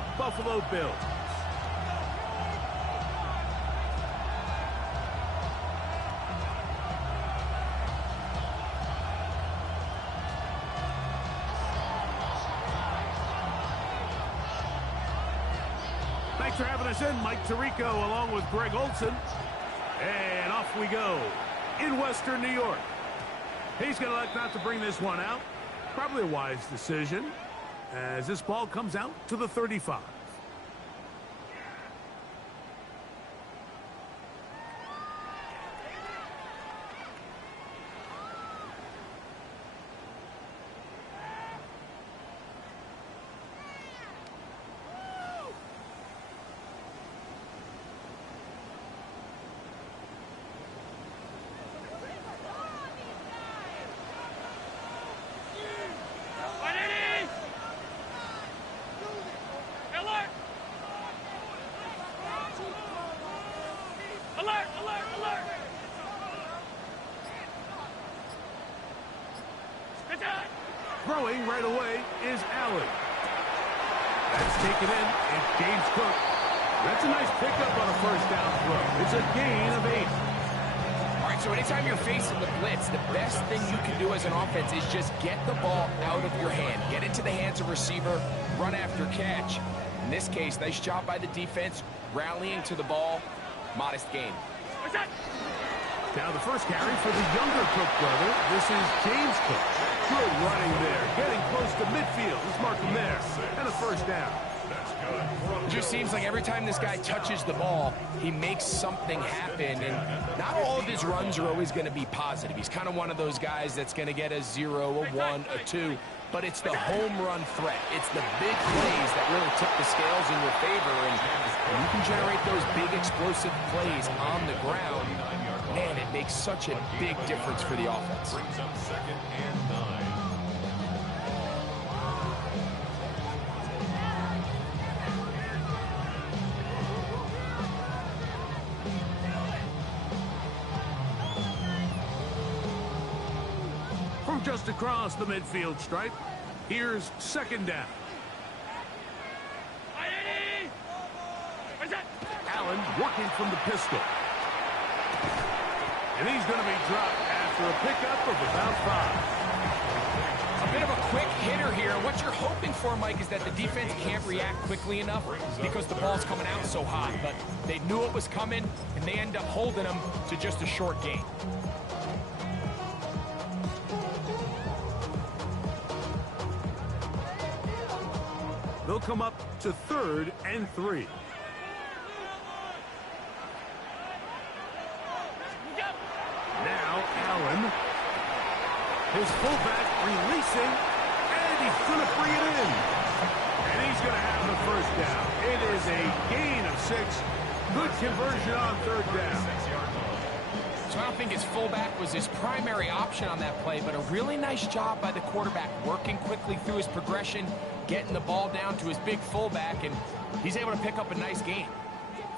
the Buffalo Bills. Thanks for having us in, Mike Tirico, along with Greg Olson. And off we go in Western New York. He's going to elect not to bring this one out. Probably a wise decision as this ball comes out to the 35. Throwing right away is Allen. That's taken in. It's James Cook. That's a nice pickup on a first down throw. It's a gain of 8. All right, so anytime you're facing the blitz, the best thing you can do as an offense is just get the ball out of your hand. Get it to the hands of receiver, run after catch. In this case, nice job by the defense, rallying to the ball. Modest gain. What's that? Now the first carry for the younger Cook brother. This is James Cook. Good running there. Getting close to midfield. Let's mark him there. And a first down. It just seems like every time this guy touches the ball, he makes something happen. And not all of his runs are always going to be positive. He's kind of one of those guys that's going to get a 0, a 1, a 2. But it's the home run threat. It's the big plays that really tip the scales in your favor. And when you can generate those big explosive plays on the ground, man, it makes such a big difference for the offense. Brings up 2nd and 9. From just across the midfield stripe, here's 2nd down. Allen working from the pistol. And he's going to be dropped after a pickup of about 5. A bit of a quick hitter here. What you're hoping for, Mike, is that the defense can't react quickly enough because the ball's coming out so hot. But they knew it was coming, and they end up holding them to just a short gain. They'll come up to 3rd and 3. Now Allen. His fullback releasing, and he's going to bring it in. And he's going to have the first down. It is a gain of 6. Good conversion on 3rd down. So I don't think his fullback was his primary option on that play, but a really nice job by the quarterback working quickly through his progression, getting the ball down to his big fullback, and he's able to pick up a nice gain.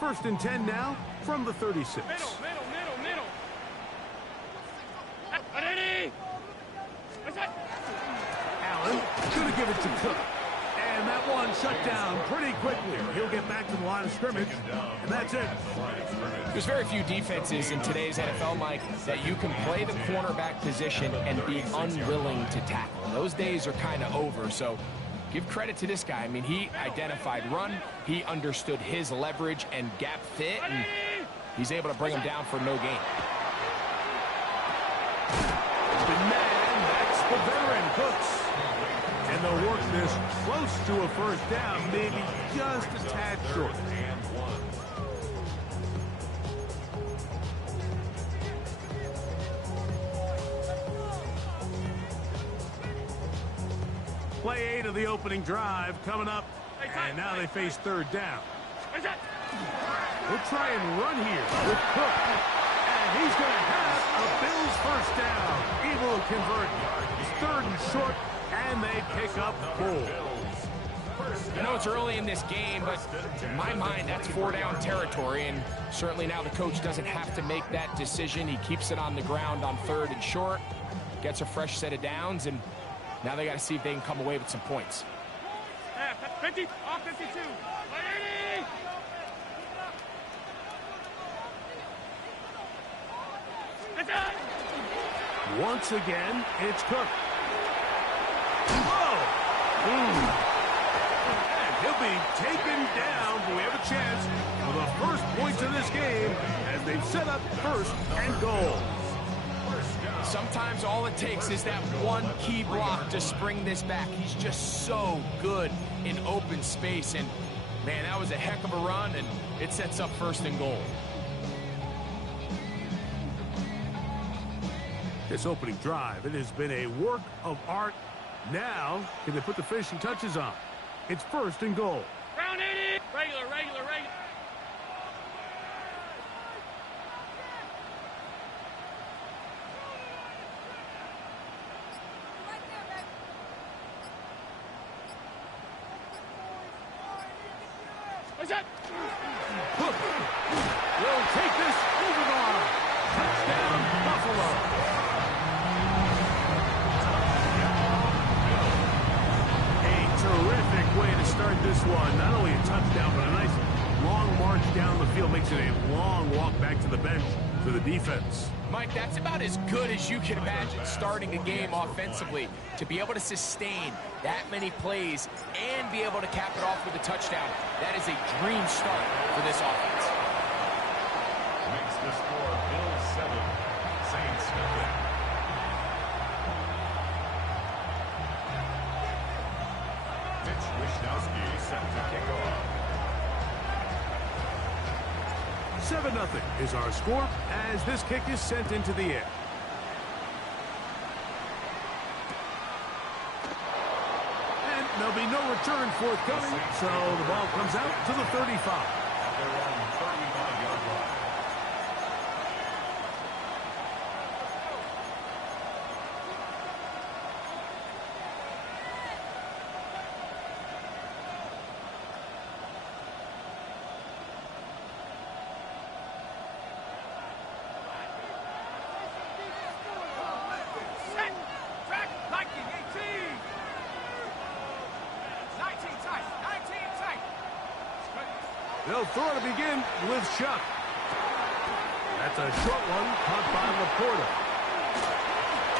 1st and 10 now from the 36. Middle. Allen going to give it to Cook. And that one shut down pretty quickly. He'll get back to the line of scrimmage, and that's it. There's very few defenses in today's NFL, Mike, that you can play the cornerback position and be unwilling to tackle. Those days are kind of over, so give credit to this guy. I mean, he identified run, he understood his leverage and gap fit, and he's able to bring him down for no gain. The man, that's the veteran, Cooks. And they'll work this close to a first down, maybe just a tad short. Play 8 of the opening drive coming up, and now they face 3rd down. We'll try and run here with Cook, and he's going to have a Bills first down. Able to convert. It's 3rd and short, and they pick up 4. I know it's early in this game, but in my mind, that's 4-down territory, and certainly now the coach doesn't have to make that decision. He keeps it on the ground on 3rd and short, gets a fresh set of downs, and now they got to see if they can come away with some points. 50, off 52. Once again, it's Cook. Whoa! And he'll be taken down, but we have a chance for the first points of this game as they've set up first and goal. Sometimes all it takes is that one key block to spring this back. He's just so good in open space. And, man, that was a heck of a run, and it sets up first and goal. This opening drive, it has been a work of art. Now, can they put the finishing touches on? It's first and goal. Round 80. Regular. What's that? Hook will take this over the line. Touchdown, Buffalo. A terrific way to start this one. Not only a touchdown, but a nice long march down the field. Makes it a long walk back to the bench for the defense. Mike, that's about as good as you can imagine starting a game offensively. To be able to sustain that many plays and be able to cap it off with a touchdown, that is a dream start for this offense. Makes the score Bills 7, Saints nothing. Mitch Wishnowsky set to kick off. 7-0 is our score as this kick is sent into the air. And there'll be no return forthcoming, so the ball comes out to the 35. They're on 35-yard line. They'll throw to begin with Shuck. That's a short one caught by Laporta.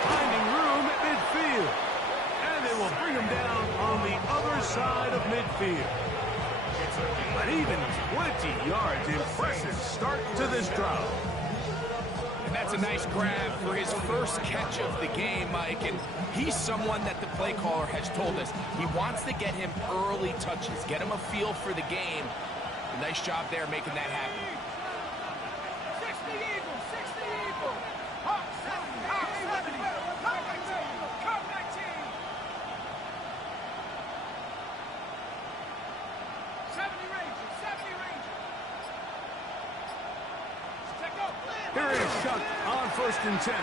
Finding room at midfield. And they will bring him down on the other side of midfield. An even 20 yards. Impressive start to this drive. And that's a nice grab for his first catch of the game, Mike. And he's someone that the play caller has told us he wants to get him early touches, get him a feel for the game. A nice job there making that happen. 60 Eagles, 60 Eagles. Hawk 70, Hawk 70, Hawk 19, Hawk 19. 70 Rangers, 70 Rangers. Check out. Here is Shuck on first and 10.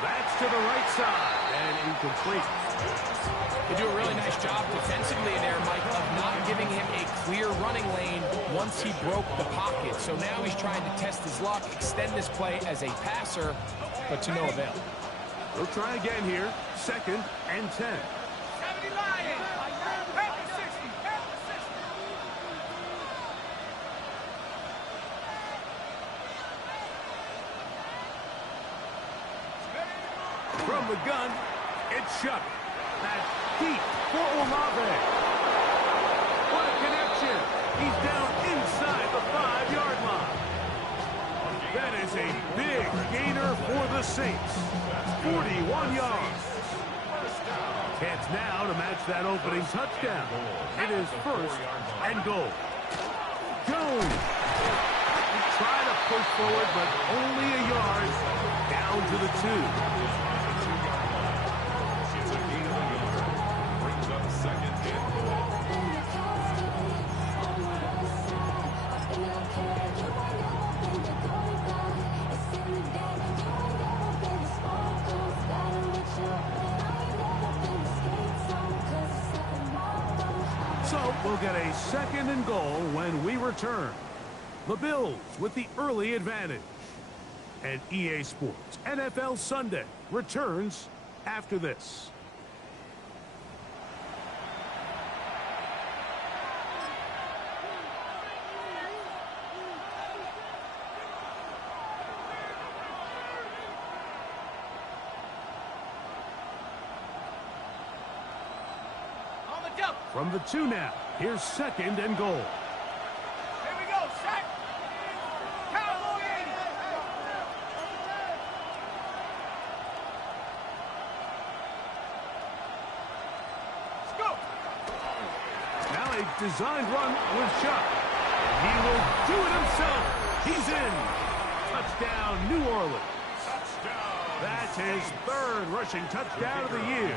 That's to the right side and incomplete. They do a really nice job defensively in there, Mike, of not giving him a clear running lane once he broke the pocket. So now he's trying to test his luck, extend this play as a passer, but to no avail. We'll try again here. Second and 10. 70 Lions. Help the 60, help the 60. From the gun, it's Shuck. That's deep for Olave. What a connection. He's down inside the 5-yard line. That is a big gainer for the Saints. 41 yards. Chance now to match that opening touchdown. It is first and goal. Jones. Try to push forward, but only a yard. Down to the 2. So we'll get a second and goal when we return. The Bills with the early advantage. And EA Sports NFL Sunday returns after this. From the 2 now. Here's 2nd and goal. Here we go, set. Cowboy 80. Let's go. Now a designed run with shot. He will do it himself. He's in. Touchdown, New Orleans. That's his 3rd rushing touchdown of the year.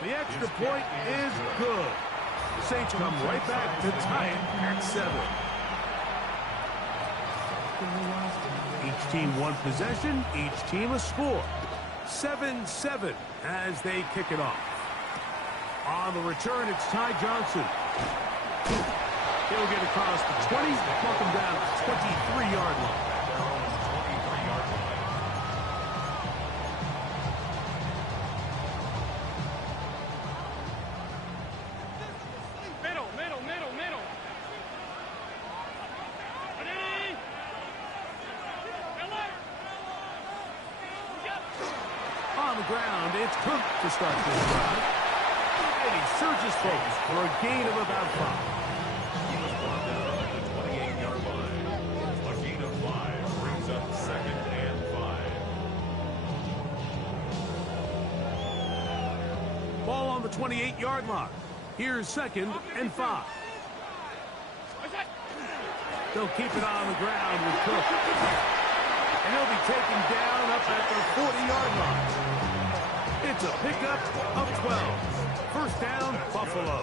The extra point is good. The Saints come right back to tie it at 7. Each team one possession, each team a score. 7-7 as they kick it off. On the return, it's Ty Johnson. He'll get across the 20, knock him down at the 23-yard line. Middle. On the ground, it's Cook to start this drive. And he surges forward for a gain of about 5. He was brought down at the 28-yard line. A gain of 5 brings up 2nd and 5. Ball on the 28-yard line. Here's 2nd and 5. They'll keep it on the ground with Cook. And he'll be taken down up at the 40-yard line. It's a pickup of 12. First down, Buffalo.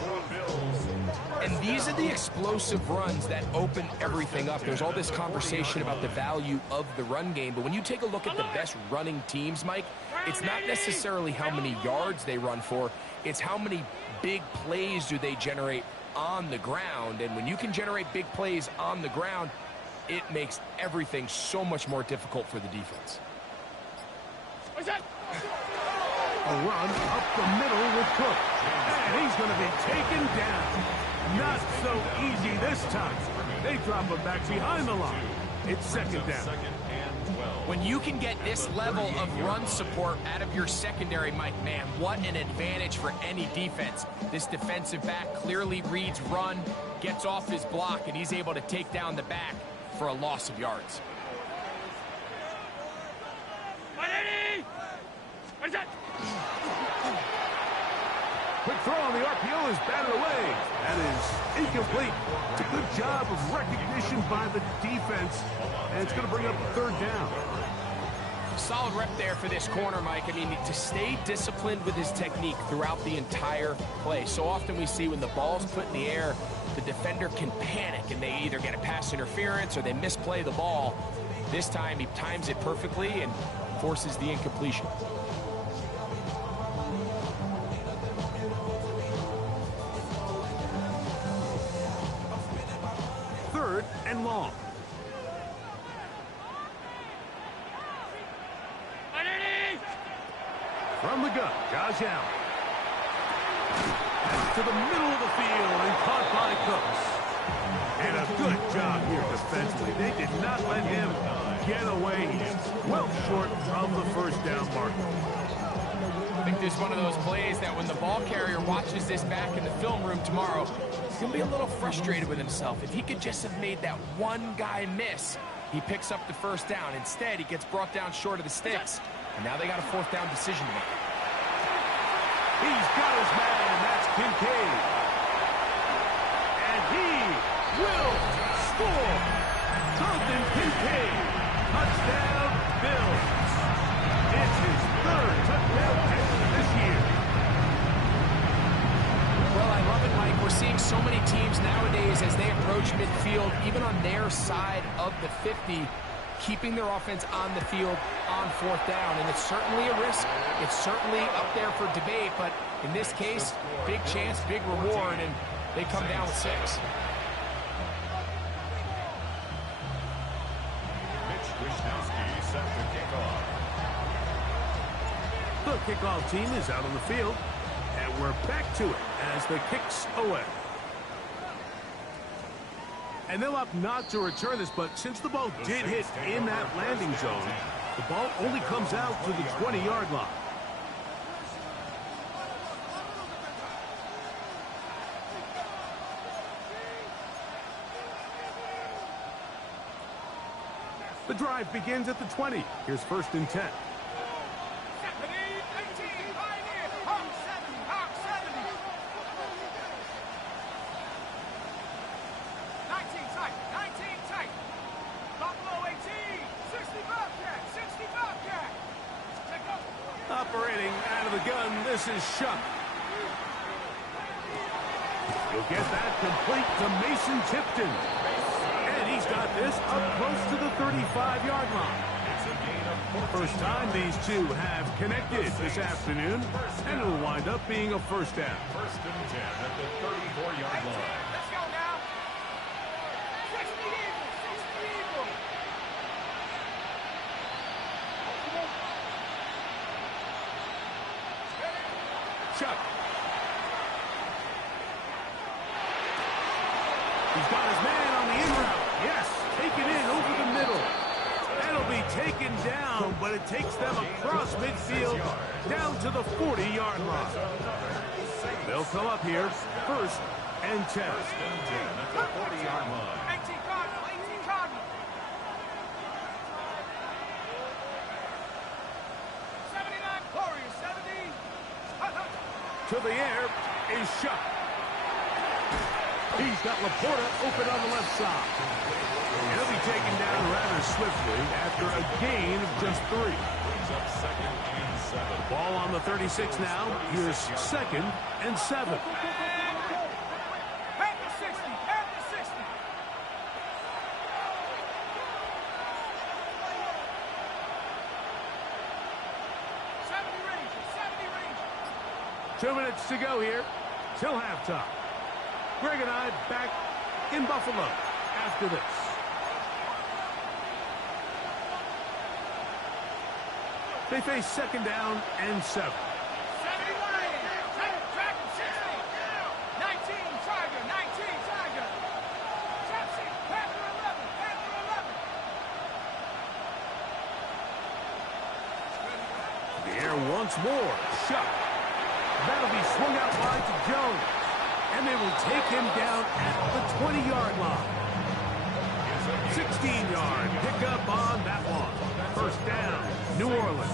And these are the explosive runs that open everything up. There's all this conversation about the value of the run game, but when you take a look at the best running teams, Mike, it's not necessarily how many yards they run for, it's how many big plays do they generate on the ground. And when you can generate big plays on the ground, it makes everything so much more difficult for the defense. A run up the middle with Cook. And he's going to be taken down. Not so easy this time. They drop him back behind the line. It's 2nd down. When you can get this level of run support out of your secondary, Mike, man, what an advantage for any defense. This defensive back clearly reads run, gets off his block, and he's able to take down the back for a loss of yards. Quick throw on the RPO is batted away. That is incomplete. It's a good job of recognition by the defense, and it's going to bring up 3rd down. Solid rep there for this corner, Mike. I mean, to stay disciplined with his technique throughout the entire play. So often we see when the ball's put in the air, the defender can panic, and they either get a pass interference or they misplay the ball. This time, he times it perfectly and forces the incompletion. And long. From the gun, Josh Allen. To the middle of the field and caught by Cooks. And a good job here defensively. They did not let him get away. He's well short of the 1st down mark. I think this is one of those plays that when the ball carrier watches this back in the film room tomorrow, he's going to be a little frustrated with himself. If he could just have made that one guy miss, he picks up the 1st down. Instead, he gets brought down short of the sticks, and now they got a 4th down decision to make. He's got his man, that's Kincaid. And he will score. Dalton Kincaid, touchdown, Bills. It's his 3rd touchdown catch this year. Well, I love it, Mike. We're seeing so many teams nowadays as they approach midfield, even on their side of the 50, keeping their offense on the field on 4th down. And it's certainly a risk. It's certainly up there for debate, but in this case, big chance, big reward, and they come down with 6. Mitch Wishnowsky set the kickoff. The kickoff team is out on the field, and we're back to it as the kick's away. And they'll opt not to return this, but since the ball did hit in that landing zone, the ball only comes out to the 20-yard line. The drive begins at the 20. Here's 1st and 10. 60 Bobcat. Operating out of the gun, this is Shuck. He'll get that complete to Mason Tipton. And he's got this up close to the 35-yard line. First time these two have connected this afternoon, and it'll wind up being a first down. 1st and 10 at the 34-yard line. Let's go now. 60 Eagles, 60 Eagles. Chuck. He's got his man on the in route. Yes, taken in over the middle. That'll be taken down, but it takes them across midfield down to the 40-yard line. They'll come up here, 1st and 10. 1st and 10 at the 40-yard line. 18 Cardinal, 18 Cardinal. 79 Warriors, 70. To the air is Shuck. He's got Laporta open on the left side. He'll be taken down rather swiftly after a gain of just 3. Brings up 2nd and 7. Ball on the 36 now. Here's 2nd and 7. Back to 60, back to 60. 70 Rangers, 70 Rangers. 2 minutes to go here till halftime. Greg and I back in Buffalo after this. They face 2nd down and 7. 70 Lions, track 60. 19 Tiger, 19 Tiger. Chelsea, Panther 11, Panther 11. The air once more. Shuck. That'll be swung out wide to Jones. And they will take him down at the 20-yard line. 16-yard pickup on that one. 1st down, New Orleans.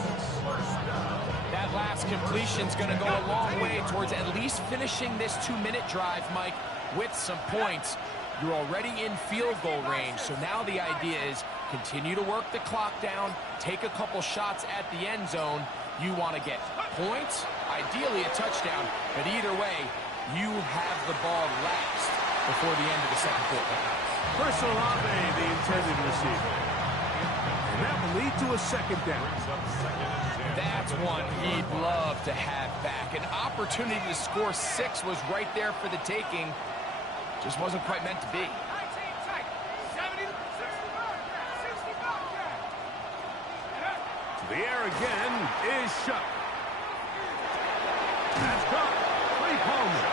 That last completion's going to go a long way towards at least finishing this 2-minute drive, Mike, with some points. You're already in field goal range, so now the idea is continue to work the clock down, take a couple shots at the end zone. You want to get points, ideally a touchdown, but either way, you have the ball last before the end of the 2nd quarter. Chris Olave, the intended receiver. And that will lead to a 2nd down. Brings up 2nd and 10. That's one he'd love to have back. An opportunity to score 6 was right there for the taking. Just wasn't quite meant to be. 19 tight, 70, 60 Bobcat, 60 Bobcat. To the air again is Shuck. That's caught. Trey Palmer.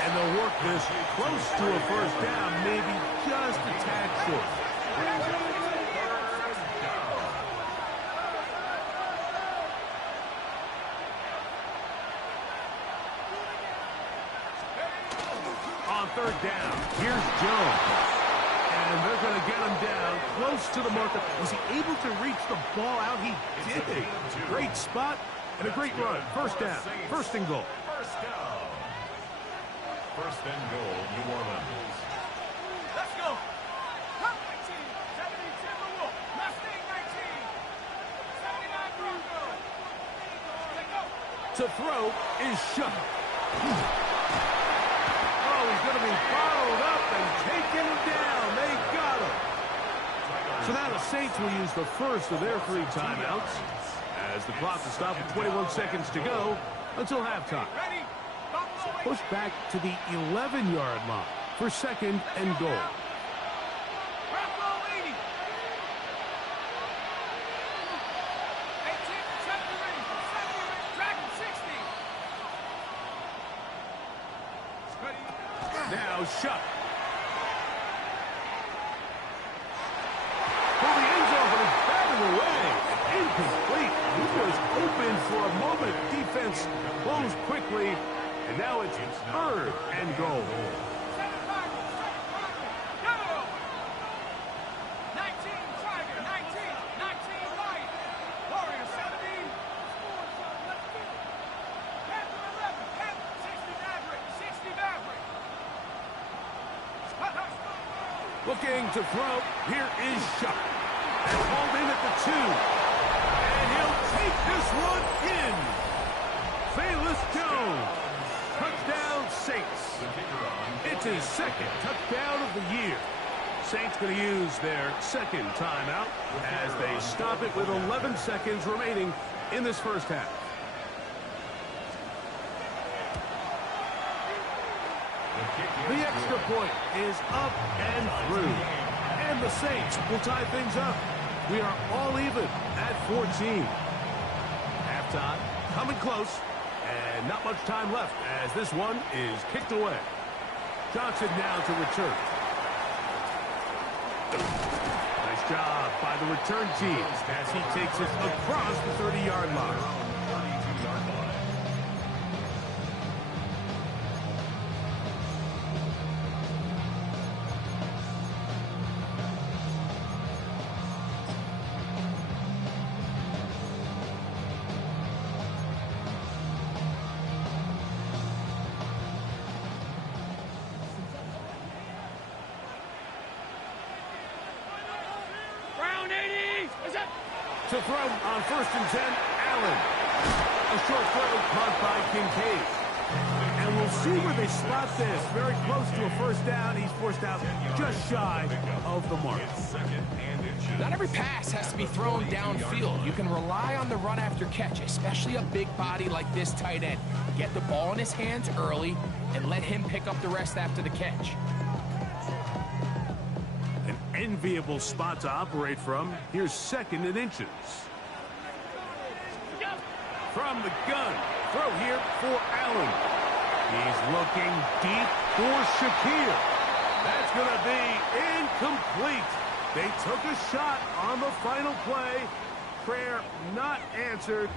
And they'll work this close to a 1st down, maybe just a tad short. On 3rd down, here's Jones. And they're going to get him down close to the marker. Was he able to reach the ball out? He did. Great spot and a great run. 1st down, 1st and goal. 1st down. 1st and goal, New Orleans. Let's go. Cup 19, 70 Timberwolf, Mustang 19, 79 Broncos. Let's go. To throw is Shuck. Oh, he's going to be followed up and taken down. They got him. So now the Saints will use the first of their 3 timeouts as the clock will stop at 21 seconds to go until halftime. Ready? Buffalo Push back to the 11-yard line for 2nd and goal. Buffalo 80. 18, 70 Rangers, 70 Rangers, Dragon 60. Ready? Now Shuck. For the end zone, but it's batted away. Incomplete. He was open for a moment. Defense closed quickly, and now it's 3rd and goal. 7 Cardinals, 7 Cardinals. Go! 19 Tiger, 19 Looking to throw. Here is Shuck. And hauled in at the 2. And he'll take this one in. Velus Jones. Touchdown, Saints. It's his second touchdown of the year. Saints going to use their second timeout as they stop it with 11 seconds remaining in this first half. The extra point is up and through. And the Saints will tie things up. We are all even at 14. Halftime coming close. And not much time left as this one is kicked away. Johnson now to return. Nice job by the return team as he takes it across the 30-yard line. To throw on 1st and 10, Allen. A short throw caught by Kincaid. And we'll see where they spot this. Very close to a first down. He's forced out just shy of the mark. Not every pass has to be thrown downfield. You can rely on the run after catch, especially a big body like this tight end. Get the ball in his hands early and let him pick up the rest after the catch. An enviable spot to operate from. Here's 2nd and inches. From the gun. Throw here for Allen. He's looking deep for Shakir. That's going to be incomplete. They took a shot on the final play. Prayer not answered.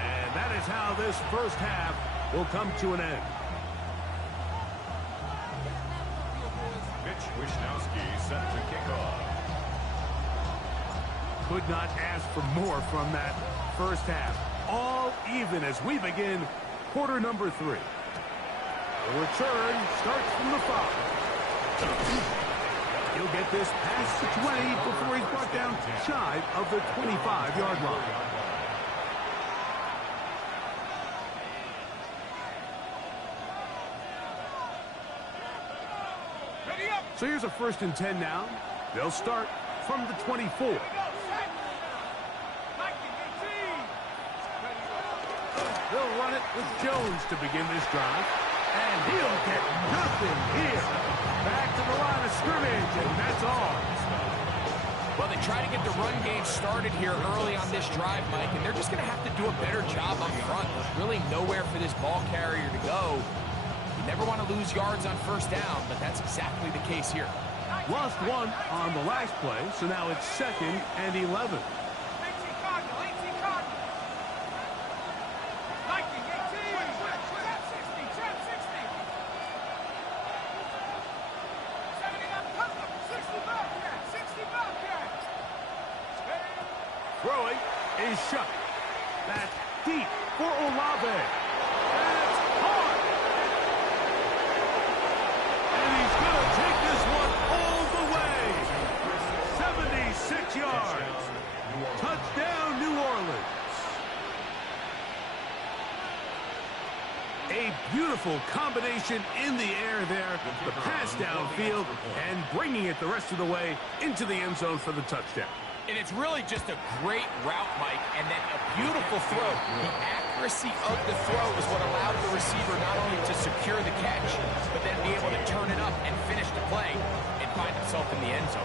And that is how this first half will come to an end. Mitch Wishnowsky set to kick off. Could not ask for more from that first half. All even as we begin quarter number 3. The return starts from the 5. He'll get this past the 20 before he's brought down shy of the 25-yard line. So here's a 1st and 10 now. They'll start from the 24. They'll run it with Jones to begin this drive. And he'll get nothing here. Back to the line of scrimmage, and that's all. Well, they try to get the run game started here early on this drive, Mike, and they're just going to have to do a better job up front. There's really nowhere for this ball carrier to go. You never want to lose yards on 1st down, but that's exactly the case here. Lost 1 on the last play, so now it's 2nd and 11. Throwing is Shuck. That's deep for Olave. That's hard. And he's going to take this one all the way. 76 yards. Touchdown, New Orleans. A beautiful combination in the air there. The pass downfield and bringing it the rest of the way into the end zone for the touchdown. And it's really just a great route, Mike, and then a beautiful throw. The accuracy of the throw is what allowed the receiver not only to secure the catch, but then be able to turn it up and finish the play and find himself in the end zone.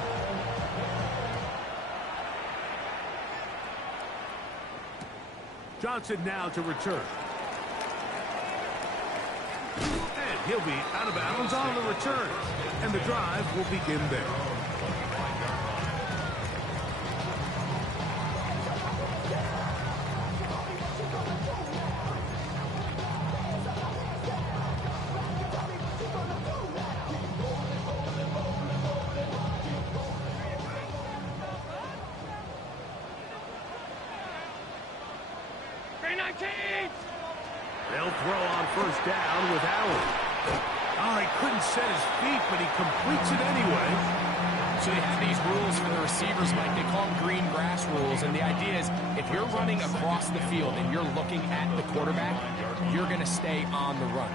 Johnson now to return. And he'll be out of bounds on the return. And the drive will begin there. They'll throw on 1st down with Allen. Oh, he couldn't set his feet, but he completes it anyway. So they have these rules for the receivers, Mike. They call them green grass rules, and the idea is if you're running across the field and you're looking at the quarterback, you're going to stay on the run.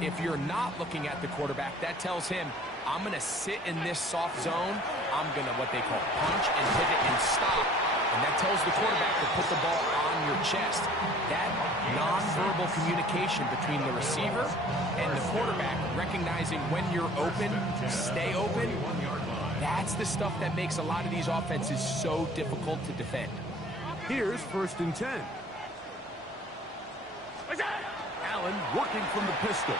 If you're not looking at the quarterback, that tells him, I'm going to sit in this soft zone. I'm going to, what they call, punch and pivot and stop. And that tells the quarterback to put the ball on your chest. That nonverbal communication between the receiver and the quarterback, recognizing when you're open, stay open, that's the stuff that makes a lot of these offenses so difficult to defend. Here's 1st and 10. Allen working from the pistol.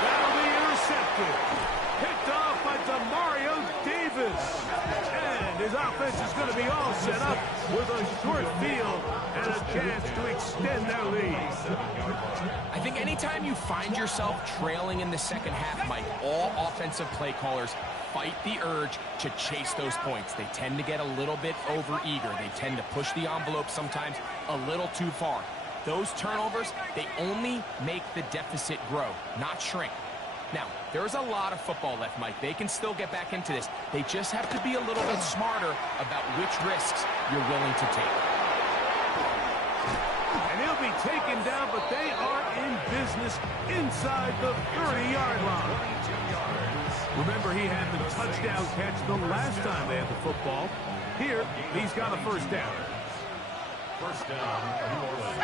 That'll be intercepted. Picked off by Demario Davis. And his offense is going to be all set up with a short field and a chance to extend their lead. I think anytime you find yourself trailing in the second half, Mike, all offensive play callers fight the urge to chase those points. They tend to get a little bit over-eager. They tend to push the envelope sometimes a little too far. Those turnovers, they only make the deficit grow, not shrink. Now, there's a lot of football left, Mike. They can still get back into this. They just have to be a little bit smarter about which risks you're willing to take. And he'll be taken down, but they are in business inside the 30-yard line. Remember, he had the touchdown catch the last time they had the football. Here, he's got a 1st down. 1st down, New Orleans.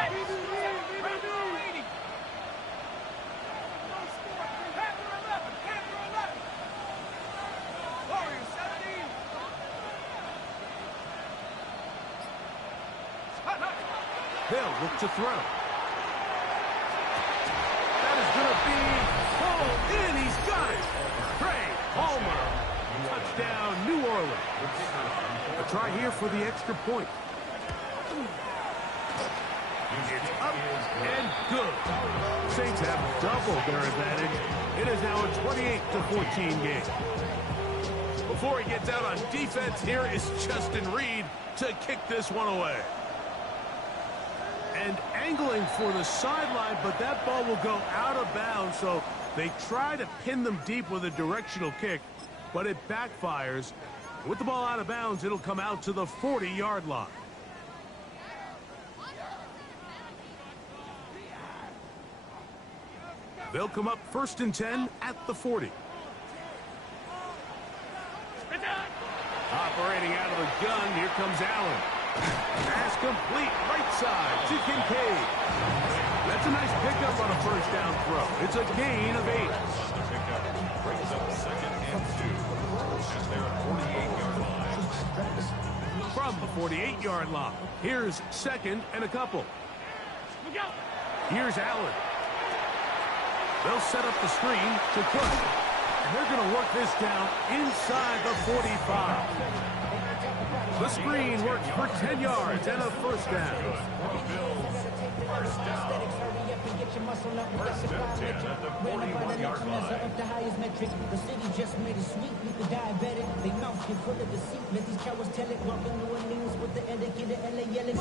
They'll look to throw. That is going to be pulled in. He's got it. Trey Palmer. Touchdown, New Orleans. A try here for the extra point. It's up and good. Saints have doubled their advantage. It is now a 28-14 game. Before he gets out on defense, here is Justin Reed to kick this one away. And angling for the sideline, but that ball will go out of bounds, so they try to pin them deep with a directional kick, but it backfires. With the ball out of bounds, it'll come out to the 40-yard line. They'll come up 1st and 10 at the 40. Operating out of the gun, here comes Allen. Pass complete, right side to Kincaid. That's a nice pickup on a 1st down throw. It's a gain of 8. Brings up 2nd and 2 at their 48-yard line. From the 48-yard line, here's 2nd and a couple. Here's Allen. They'll set up the screen to Cook. And they're going to work this down inside the 45. The screen works for 10 yards and a 1st down. First and 10 at the 41-yard line. The highest metric, the city just made it sweet. Meet the diabetic, they mouth get full of deceit. Let these cowards tell it, walking New Orleans with the indicator, LA yelling.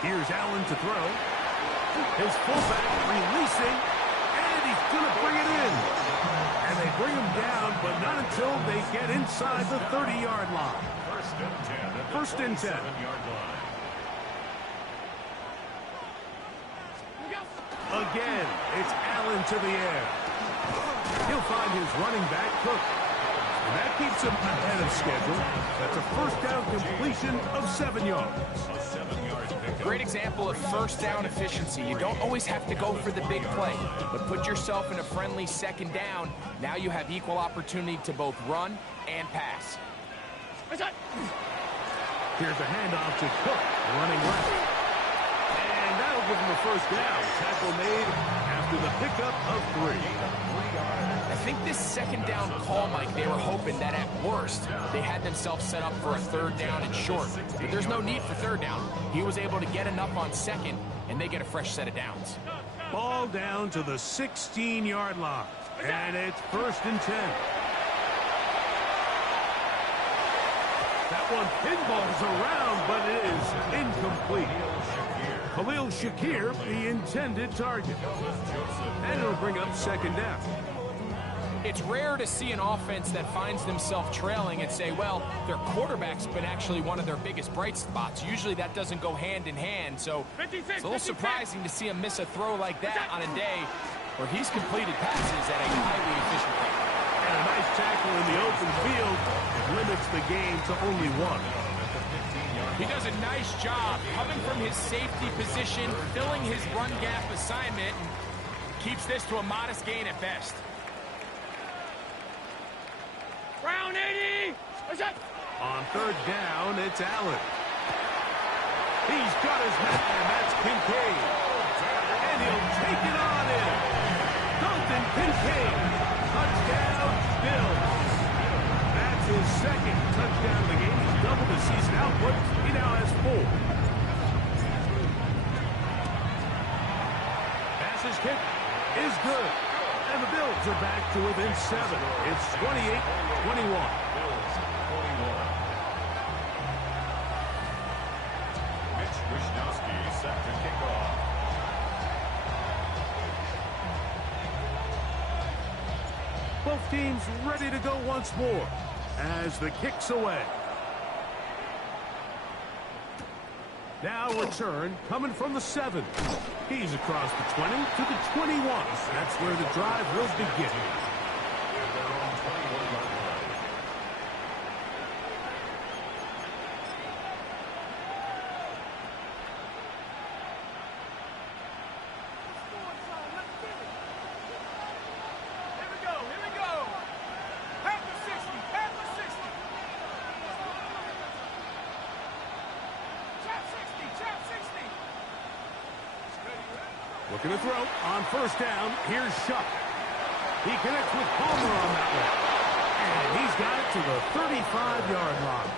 Here's Allen to throw. His fullback releasing, and he's going to bring it in. And they bring him down, but not until they get inside the 30-yard line. 1st and 10 at the 1st and 10. 7-yard line. Again, it's Allen to the air. He'll find his running back, Cook. And that keeps him ahead of schedule. That's a 1st down completion of 7 yards. A 7-yard pickup. Great example of 1st down efficiency. You don't always have to go for the big play, but put yourself in a friendly 2nd down. Now you have equal opportunity to both run and pass. Here's a handoff to Cook, running left. And that'll give him a 1st down. Tackle made after the pickup of 3. I think this 2nd down call, Mike, they were hoping that at worst they had themselves set up for a 3rd down and short. But there's no need for 3rd down. He was able to get enough on 2nd, and they get a fresh set of downs. Ball down to the 16-yard line. And it's 1st and 10. That one pinballs around, but it is incomplete. Khalil Shakir, the intended target. And it'll bring up second down. It's rare to see an offense that finds themselves trailing and say, well, their quarterback's been actually one of their biggest bright spots. Usually that doesn't go hand in hand, so it's a little surprising to see him miss a throw like that on a day where he's completed passes at a highly efficient rate. And a nice tackle in the open field limits the game to only one. He does a nice job coming from his safety position, filling his run gap assignment, and keeps this to a modest gain at best. Round 80. On third down, it's Allen. He's got his man, and that's Kincaid. And he'll take it on in. Dalton Kincaid. Touchdown, Bills. That's his second touchdown of the game. He's doubled his season output. He now has 4. Pass his kick is good. And the Bills are back to within 7. It's 28-21. Bills 21. Mitch Wishnowsky set to kick off. Both teams ready to go once more as the kick's away. Now return coming from the 7. He's across the 20 to the 21. That's where the drive will begin. Their own 21-yard line. Here we go. Here we go. Panther 60. Panther 60. Chap 60. Chap 60. Looking to throw on first down. Here's Shuck. He connects with Palmer on that one. And he's got it to the 35-yard line.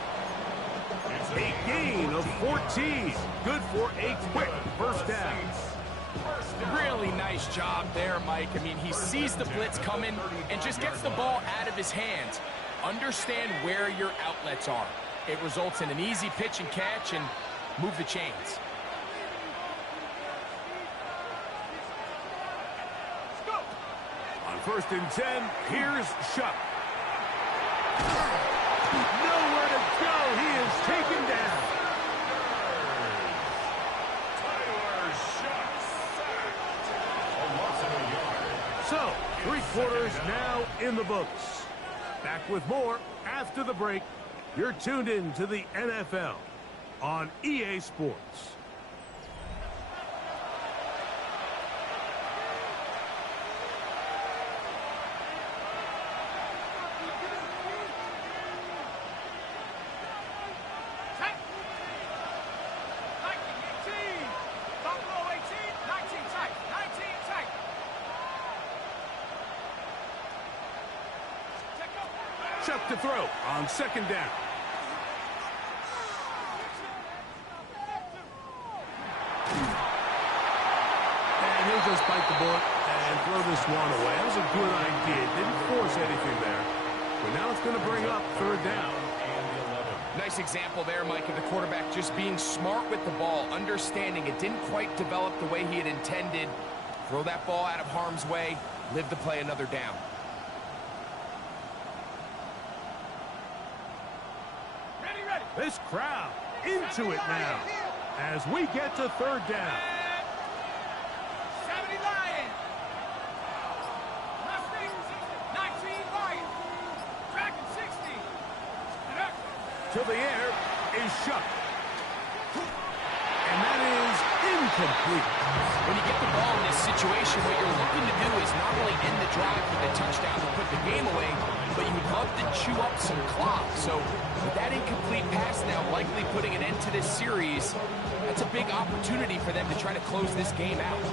A gain of 14. Good for a quick first down. Really nice job there, Mike. I mean, he sees the blitz coming and just gets the ball out of his hands. Understand where your outlets are. It results in an easy pitch and catch and move the chains. On first and 10, here's Shuck. Nowhere to go. He is taken down. Tyler Shuck sacked. A loss of a yard. So, 3 quarters now in the books. Back with more after the break. You're tuned in to the NFL on EA Sports. Tight. 18. Buffalo 18. 19 tight. 19 tight. Shuck to throw on second down. And he'll just bite the bullet and throw this one away. That was a good idea. Didn't force anything there. But now it's going to bring up third down. Nice example there, Mike, of the quarterback just being smart with the ball, understanding it didn't quite develop the way he had intended. Throw that ball out of harm's way, live to play another down. Ready, ready. This crowd into it now as we get to third down. 70 Lions. Mustang 19 Lions. Dragon 60. To the air is Shuck. And that is incomplete. When you get the ball in this situation, what you're looking to do is not only end the drive with a touchdown to put the game away, but you would love to chew up some clock. So with that incomplete pass now likely putting an end to this series, that's a big opportunity for them to try to close this game out.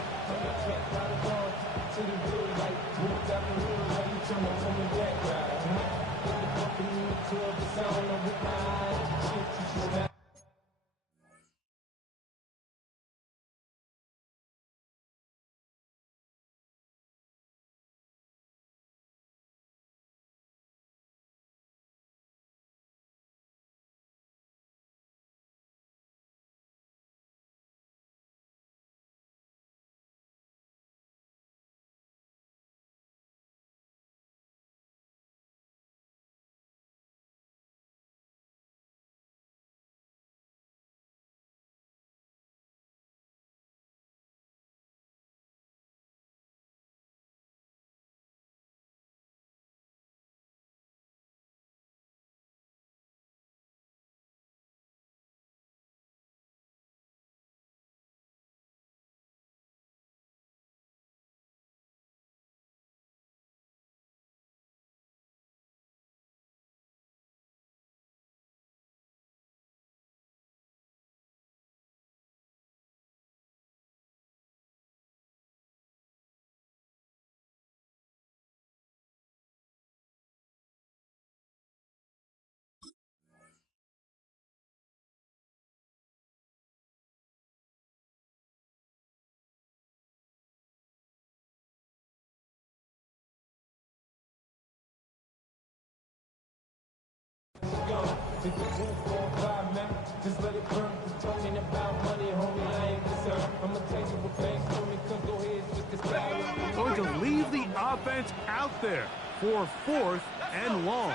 If it's 2, 4, 5, man, just let it burn. Talking about money, homie, I ain't concerned. I'ma tell you what banks for me, come go ahead with this guy. Going to leave the offense out there for 4th and long.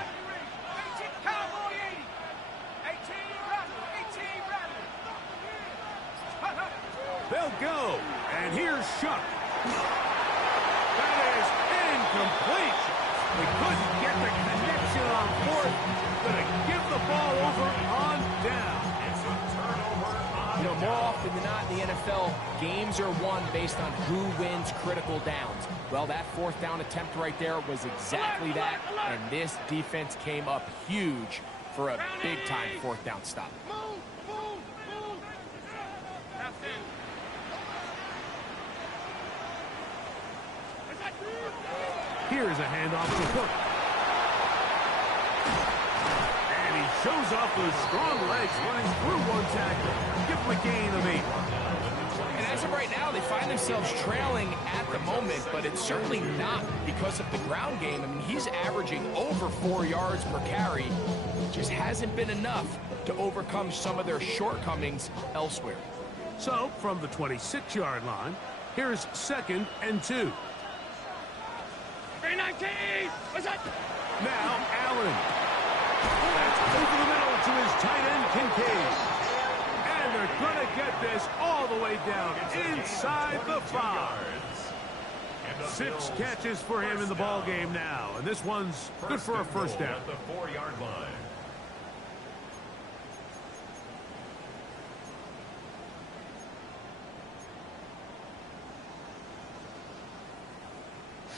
18, Cowboy 80. 18, Rattler. They'll go, and here's Shuck. That is incomplete. We couldn't get the connection on 4th. Gonna give the ball over on down. It's a turnover on You know, more often than not in the NFL, games are won based on who wins critical downs. Well, that 4th down attempt right there was exactly that, and this defense came up huge for a big-time 4th down stop. Move. That's it. Here's a handoff to Cook. And he shows off those strong legs running through one tackle. Give him a gain of 8. And as of right now, they find themselves trailing at the moment, but it's certainly not because of the ground game. I mean, he's averaging over 4 yards per carry. Just hasn't been enough to overcome some of their shortcomings elsewhere. So, from the 26-yard line, here's 2nd and 2. 319. What's that? Now, Allen. That's over the middle to his tight end, Kincaid. And they're going to get this all the way down inside the 5. 6 catches for him in the ball game now. And this one's good for a 1st down. At the 4-yard line.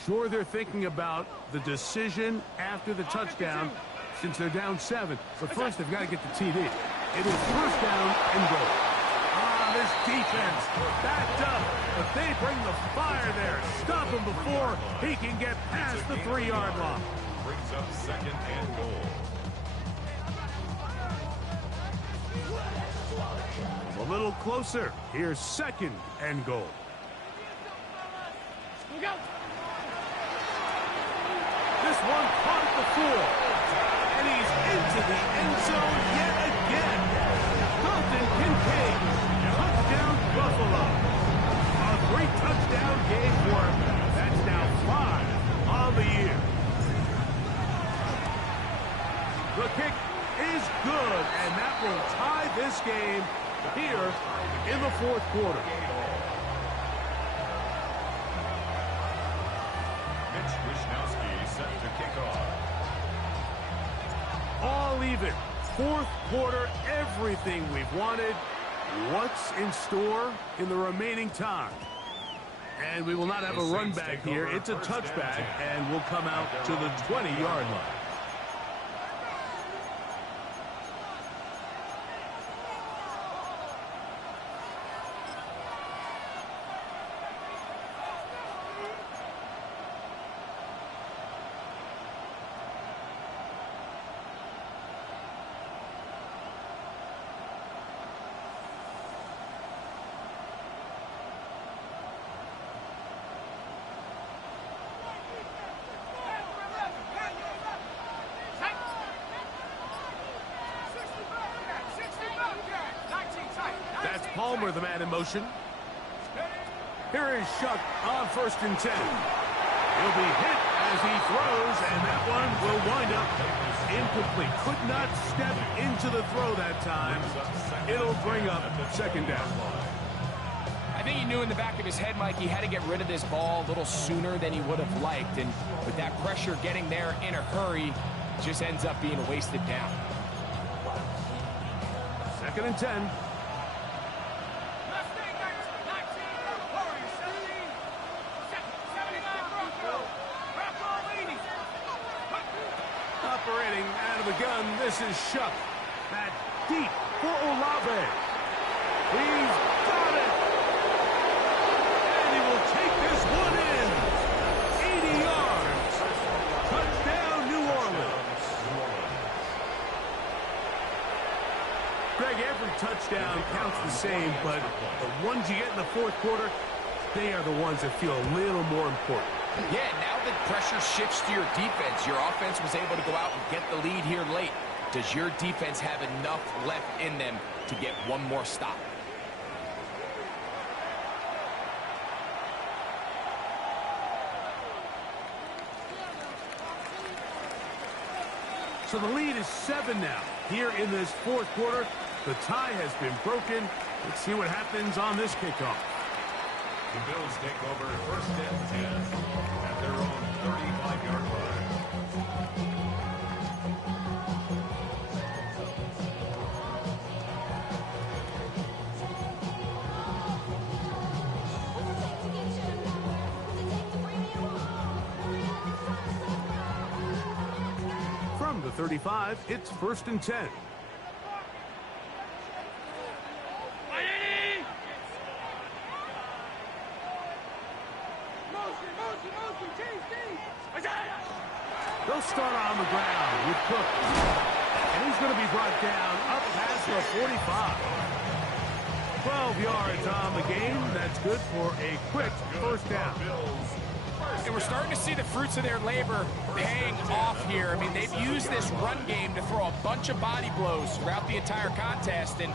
Sure, they're thinking about the decision after the touchdown since they're down 7. But first, they've got to get the TD. It is 1st down and goal. This defense backed up. But they bring the fire there. Stop him before he can get past the 3-yard line. Brings up 2nd and goal. A little closer. Here's 2nd and goal. Look out. This one caught at the 4. And he's into the end zone yet again. Dalton Kincaid. Touchdown Buffalo. A 3-touchdown game for him. That's now 5 on the year. The kick is good, and that will tie this game here in the 4th quarter. Mitch Wishnowsky set to kick off. All even. 4th quarter, everything we've wanted. What's in store in the remaining time? And we will not have a run back here. It's a touchback, and we'll come out to the 20-yard line. That's Palmer, the man in motion. Here is Shuck on 1st and 10. He'll be hit as he throws, and that one will wind up incomplete. Could not step into the throw that time. It'll bring up 2nd down. I think he knew in the back of his head, Mike, he had to get rid of this ball a little sooner than he would have liked. And with that pressure getting there in a hurry, it just ends up being a wasted down. 2nd and 10. Operating out of the gun, this is Shuck. That deep for Olave. He's got it. And he will take this one in. 80 yards. Touchdown, New Orleans. Greg, every touchdown counts the same, but the ones you get in the 4th quarter, they are the ones that feel a little more important. Yeah, now the pressure shifts to your defense. Your offense was able to go out and get the lead here late. Does your defense have enough left in them to get one more stop? So the lead is 7 now. Here in this fourth quarter, the tie has been broken. Let's see what happens on this kickoff. The Bills take over first and 10 at their own 35-yard line. From the 35, it's first and 10. They'll start on the ground with Cook. And he's going to be brought down up past the 45. 12 yards on the game. That's good for a quick first down. And we're starting to see the fruits of their labor paying off here. I mean, they've used this run game to throw a bunch of body blows throughout the entire contest. And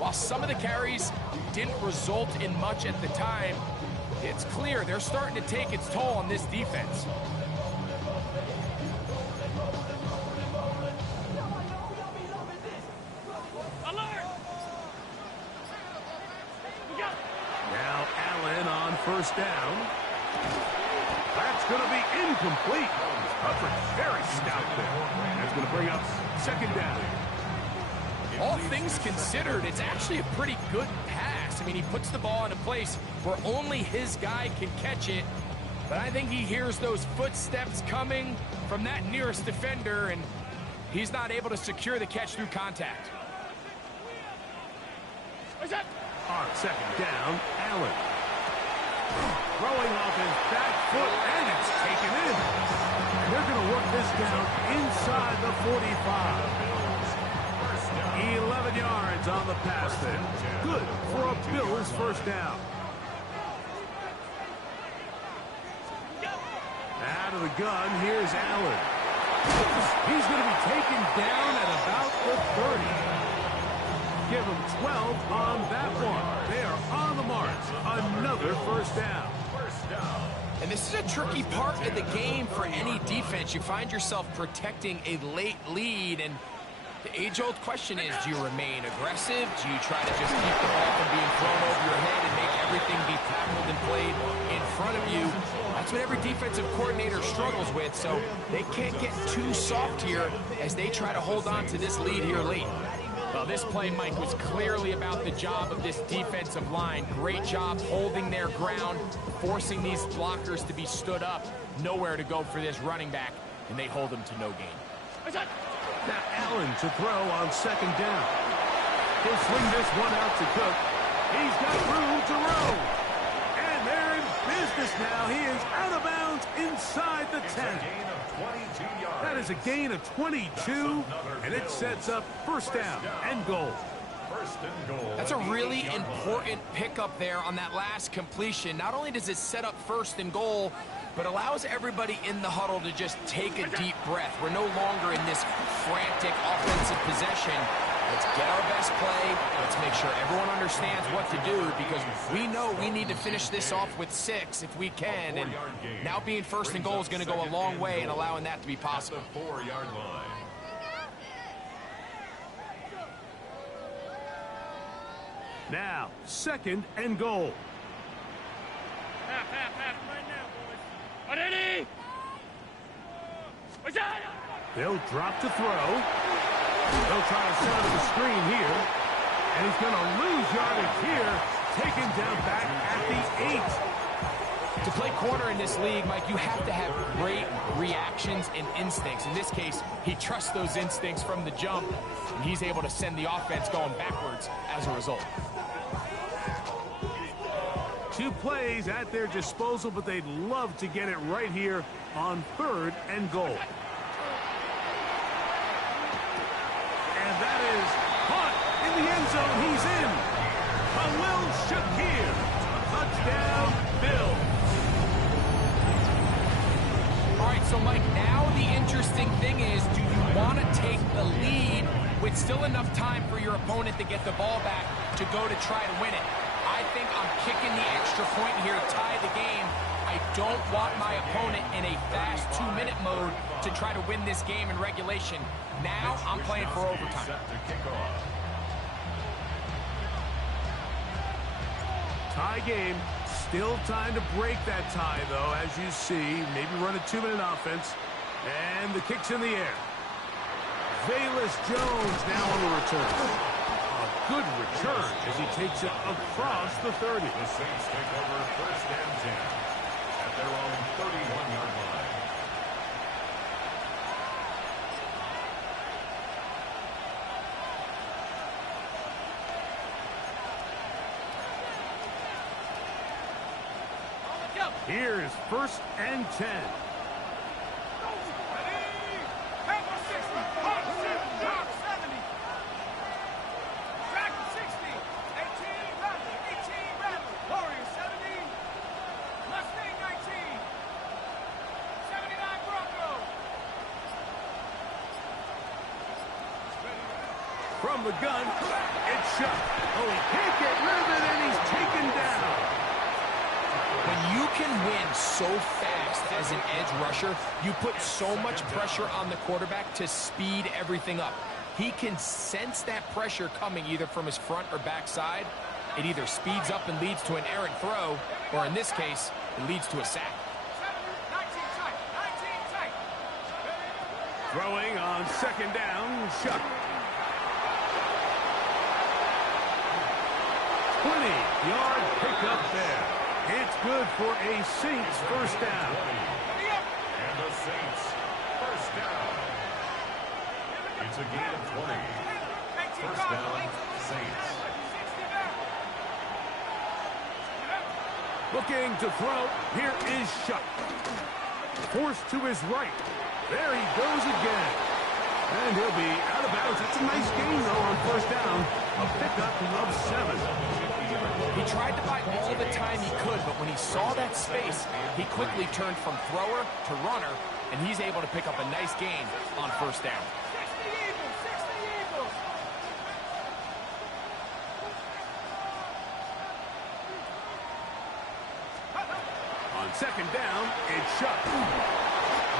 while some of the carries didn't result in much at the time, it's clear they're starting to take its toll on this defense. Now Allen on first down. That's going to be incomplete. Coverage very stout there. That's going to bring up second down. All things considered, it's actually a pretty good pass. I mean, he puts the ball in a place where only his guy can catch it. But I think he hears those footsteps coming from that nearest defender, and he's not able to secure the catch through contact. On second down, Allen. Throwing off his back foot, and it's taken in. And they're going to work this down inside the 45. 11 yards on the pass there. Good for a Bills first down. Out of the gun, here's Allen. He's going to be taken down at about the 30. Give him 12 on that one. They are on the march. Another first down. And this is a tricky part of the game for any defense. You find yourself protecting a late lead, and the age-old question is, do you remain aggressive? Do you try to just keep the ball from being thrown over your head and make everything be tackled and played in front of you? That's what every defensive coordinator struggles with, so they can't get too soft here as they try to hold on to this lead here late. Well, this play, Mike, was clearly about the job of this defensive line. Great job holding their ground, forcing these blockers to be stood up. Nowhere to go for this running back, and they hold him to no gain. Now Allen to throw on second down. He'll swing this one out to Cook. He's got room to roam. And they're in business now. He is out of bounds inside the 10. That is a gain of 22, and it sets up first down and goal. That's a really important pickup there on that last completion. Not only does it set up first and goal, but allows everybody in the huddle to just take a deep breath. We're no longer in this frantic offensive possession. Let's get our best play. Let's make sure everyone understands what to do, because we know we need to finish this off with 6 if we can. And now being first and goal is going to go a long way in allowing that to be possible. 4-yard line. Now, second and goal. They'll drop to throw. They'll try to set up the screen here. And he's going to lose yardage here. Taken down back at the 8. To play corner in this league, Mike, you have to have great reactions and instincts. In this case, he trusts those instincts from the jump, and he's able to send the offense going backwards as a result. 2 plays at their disposal, but they'd love to get it right here on third and goal. And that is caught in the end zone. He's in. Khalil Shakir. Touchdown, Bills. All right, so Mike, now the interesting thing is, do you want to take the lead it's still enough time for your opponent to get the ball back to go to try to win it. I think I'm kicking the extra point here to tie the game. I don't want my opponent in a fast 2-minute mode to try to win this game in regulation. Now I'm playing for overtime. Tie game. Still time to break that tie, though, as you see. Maybe run a 2-minute offense. And the kick's in the air. Velus Jones now on the return. A good return as he takes it across the 30. The Saints take over first and 10 at their own 31-yard line. Here's first and 10. From the gun, it's shot. Oh, he can't get rid of it, and he's taken down. When you can win so fast as an edge rusher, you put so much pressure on the quarterback to speed everything up. He can sense that pressure coming either from his front or back side. It either speeds up and leads to an errant throw, or in this case, it leads to a sack. Throwing on second down, Shuck. 20-yard pickup there. It's good for a Saints first down. And the Saints first down. It's a gain of 20. First down, Saints. Looking to throw. Here is Shuck. Forced to his right. There he goes again. And he'll be out of bounds. That's a nice gain, though, on first down. A pickup of 7. He tried to buy all the time he could, but when he saw that space, he quickly turned from thrower to runner, and he's able to pick up a nice gain on first down. On second down, it's Shuck.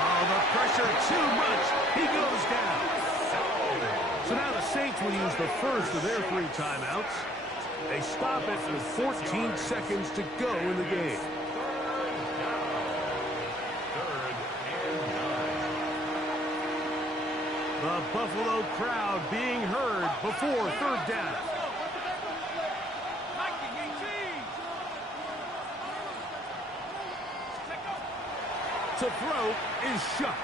Oh, the pressure too much. He goes down. So now the Saints will use the first of their 3 timeouts. They stop it with 14 seconds to go in the game. The Buffalo crowd being heard before third down. To throw is Shuck.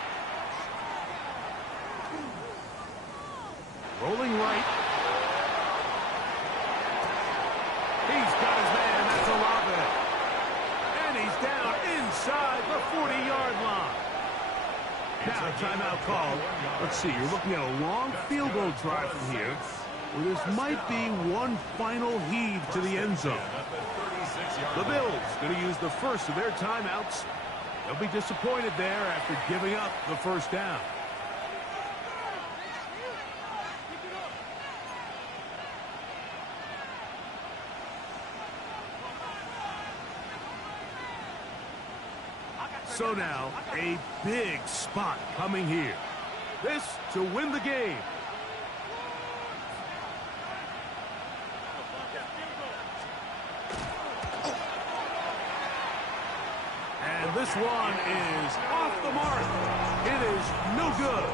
Rolling right. He's got his man. That's Olave. And he's down inside the 40-yard line. Now, timeout called. Let's see. You're looking at a long field goal drive from here, where this might be one final heave to the end zone. The Bills going to use the first of their timeouts. They'll be disappointed there after giving up the first down. So now, a big spot coming here. This to win the game. And this one is off the mark. It is no good.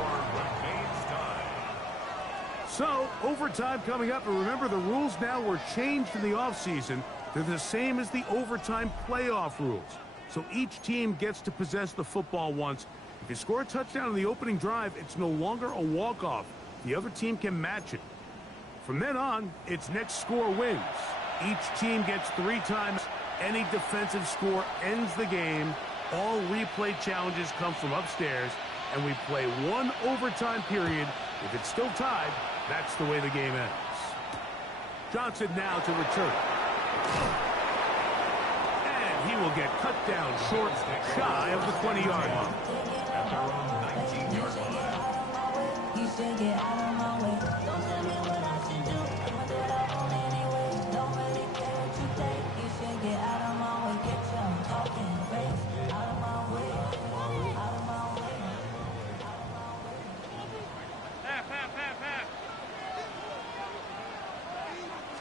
So, overtime coming up. And remember, the rules now were changed in the offseason. They're the same as the overtime playoff rules. So each team gets to possess the football once. If you score a touchdown in the opening drive, it's no longer a walk-off. The other team can match it. From then on, it's next score wins. Each team gets 3 times. Any defensive score ends the game. All replay challenges come from upstairs, and we play 1 overtime period. If it's still tied, that's the way the game ends. Johnson now to return. He will get cut down short, shy of the 20-yard line. At their own 19-yard line.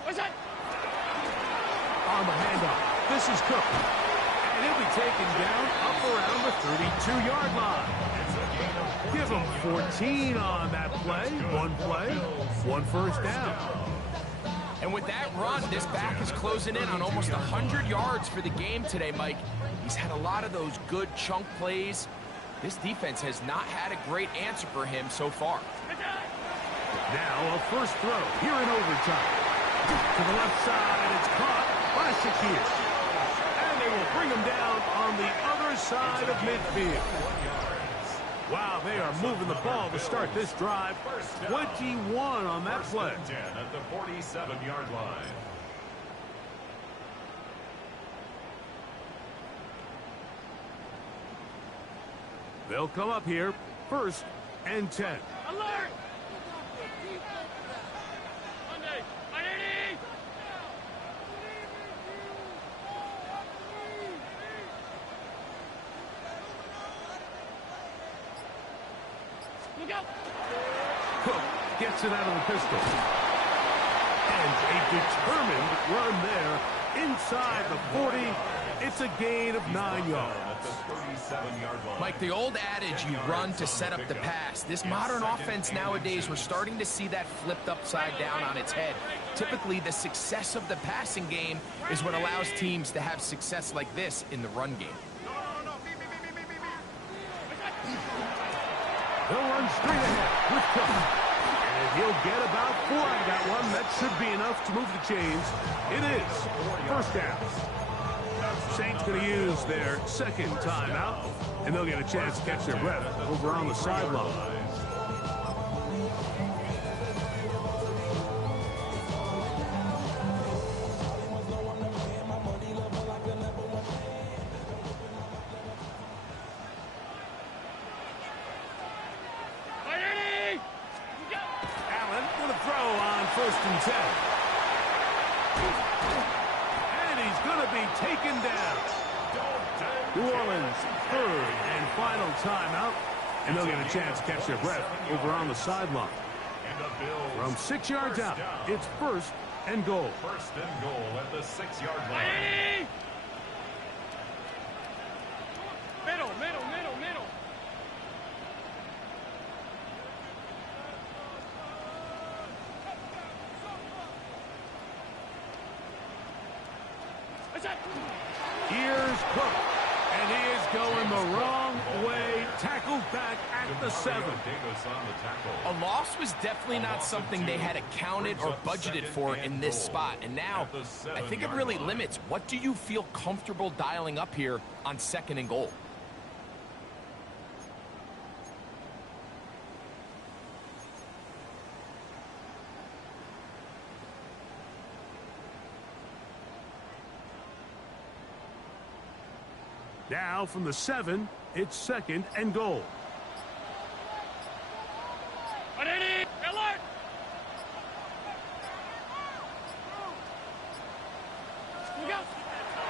On the handoff, this is Cook. And he'll be taken down up around the 32-yard line. Give him 14 on that play. One first down. And with that run, this back is closing in on almost 100 yards for the game today, Mike. He's had a lot of those good chunk plays. This defense has not had a great answer for him so far. Now a first throw here in overtime. To the left side, it's caught by Shakir. And they will bring him down on the other side of midfield. Wow, they are moving the ball to start this drive. 21 on that play. 10 at the 47-yard line. They'll come up here, 1st and 10. Alert! Monday, identity! Look out! Cook gets it out of the pistol. And a determined run there inside the 40. It's a gain of 9 yards. At the 37-yard line. Mike, the old adage, you run to set up the pass. This modern offense nowadays, we're starting to see that flipped upside down on its head. Typically, the success of the passing game is what allows teams to have success like this in the run game. They'll run straight ahead with Cook. And he'll get about 4 out of that one. That should be enough to move the chains. It is 1st down. Saints going to use their second timeout, and they'll get a chance to catch their breath over on the sideline. Allen with a throw on 1st and 10. Going to be taken down. New Orleans, 3rd and final timeout, and they'll get a chance to catch their breath over on the sideline. From 6 yards out, it's 1st and goal. 1st and goal at the 6-yard line. Middle. Here's Cook, and he is going the wrong way, tackled back at the 7. A loss was definitely not something they had accounted or budgeted for in this spot. And now, I think it really limits. What do you feel comfortable dialing up here on 2nd and goal? Now from the 7, it's 2nd and goal. Alert!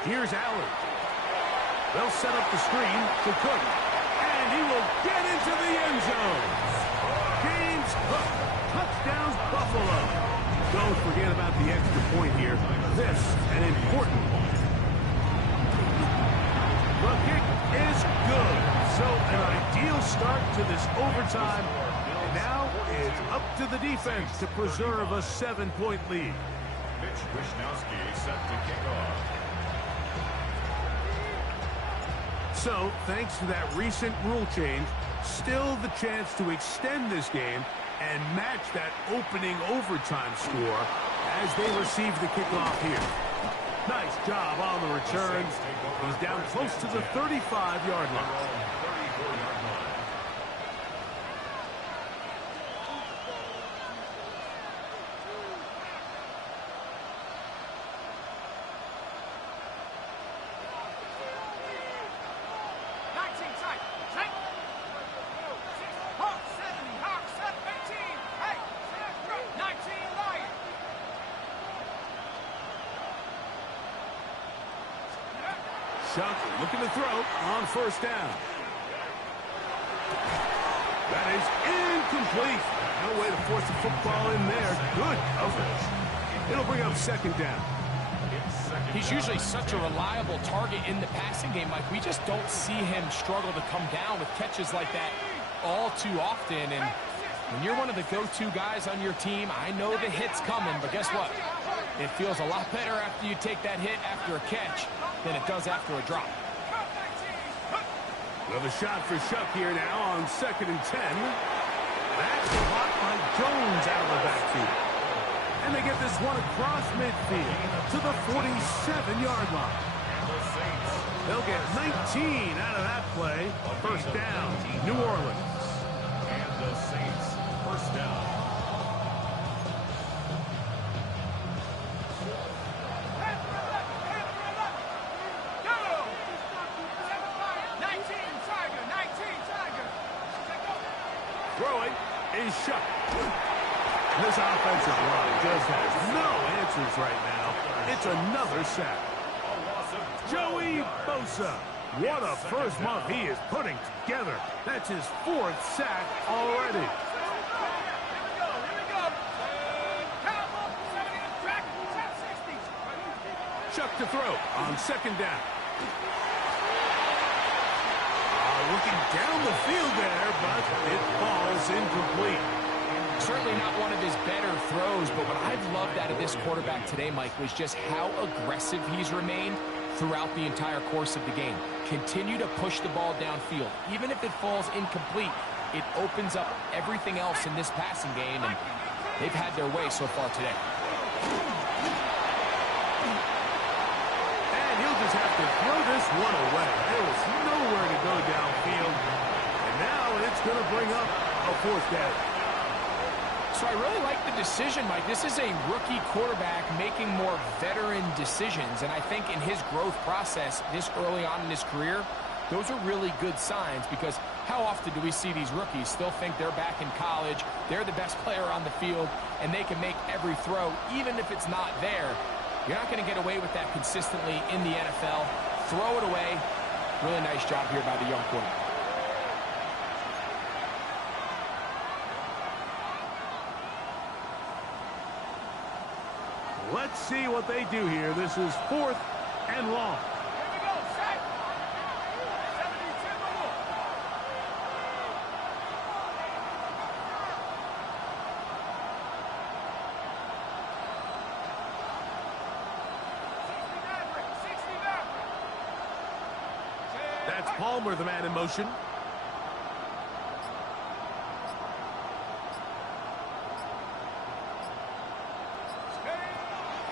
Here's Allen. They'll set up the screen to Cook, and he will get into the end zone. James Cook, touchdown Buffalo. Don't forget about the extra point here. This, an important one. The kick is good. So an ideal start to this overtime. And now it's up to the defense to preserve a 7-point lead. Mitch Wishnowsky set to kick off. So, thanks to that recent rule change, still the chance to extend this game and match that opening overtime score as they receive the kickoff here. Nice job on the return. He's down close to the 35-yard line. Chuck looking to throw on 1st down. That is incomplete. No way to force the football in there. Good coverage. It'll bring up second down. He's usually such a reliable target in the passing game. Like, we just don't see him struggle to come down with catches like that all too often. And when you're one of the go-to guys on your team, I know the hit's coming, but guess what? It feels a lot better after you take that hit after a catch than it does after a drop. We have a shot for Shuck here now on 2nd and 10. That's caught by Jones out of the backfield. And they get this one across midfield to the 47-yard line. They'll get 19 out of that play. First down, New Orleans. And the Saints, first down. Throwing is Shuck. This offensive line just has no answers right now. It's another sack. Joey Bosa. What a first month he is putting together. That's his 4th sack already. Shuck to throw on 2nd down. Looking down the field there, but it falls incomplete. Certainly not one of his better throws, but what I've loved out of this quarterback today, Mike, was just how aggressive he's remained throughout the entire course of the game. Continue to push the ball downfield. Even if it falls incomplete, it opens up everything else in this passing game, and they've had their way so far today. And he'll just have to throw this one away. There was nowhere to go downfield. And now it's going to bring up a 4th down. So I really like the decision, Mike. This is a rookie quarterback making more veteran decisions, and I think in his growth process this early on in his career, those are really good signs, because how often do we see these rookies still think they're back in college, they're the best player on the field, and they can make every throw, even if it's not there. You're not going to get away with that consistently in the NFL. Throw it away. Really nice job here by the young quarterback. Let's see what they do here. This is 4th and long. Here we go, set. 72 more. That's Palmer, the man in motion.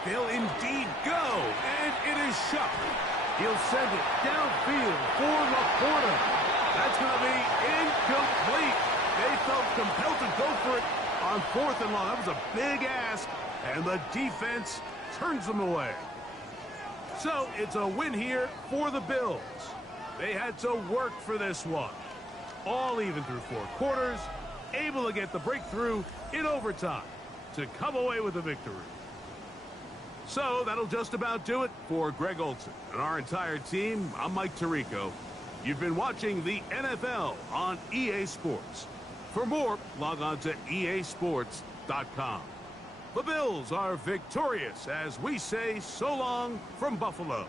They'll indeed go, and it is Shuck. He'll send it downfield for Laporta. That's going to be incomplete. They felt compelled to go for it on 4th and long. That was a big ask, and the defense turns them away. So it's a win here for the Bills. They had to work for this one. All even through 4 quarters, able to get the breakthrough in overtime to come away with a victory. So that'll just about do it for Greg Olsen and our entire team. I'm Mike Tirico. You've been watching the NFL on EA Sports. For more, log on to easports.com. The Bills are victorious as we say so long from Buffalo.